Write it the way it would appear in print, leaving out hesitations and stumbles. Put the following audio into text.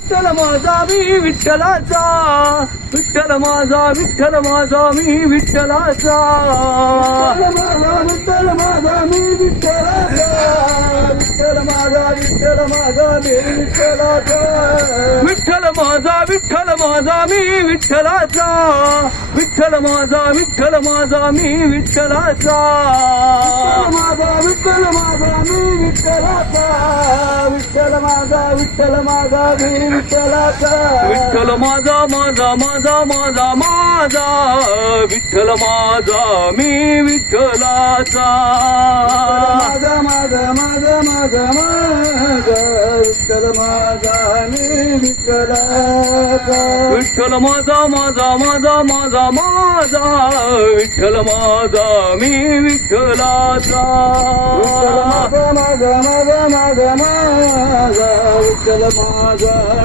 विठ्ठल माझा मी विठ्ठलाचा, विठ्ठल माझा, विठ्ठल माझा मी विठ्ठलाचा, विठ्ठल माझा मी विठ्ठलाचा, विठ्ठल माझा, विठ्ठल माझा मी विठ्ठलाचा, विठ्ठल माझा, विठ्ठल माझा मी विठ्ठलाचा, विठ्ठल माझा, विठ्ठल माझा मी विठ्ठलाचा, माझा विठ्ठल माझा मी विठ्ठलाचा, विठ्ठल माझा, विठ्ठल माझा मी विठ्ठलाचा, विठ्ठल माझा, माझा, माझा, माझा, माझा, विठ्ठल माझा मी विठ्ठलाचा, माझा, माझा, माझा, माझा, माझा, विठ्ठल माझा मी विठ्ठलाचा, विठ्ठल माझा, माझा, माझा, माझा, माझा, विठ्ठल माझा मी विठ्ठलाचा, माझा, माझा, माझा, माझा, माझा, विठ्ठल माझा.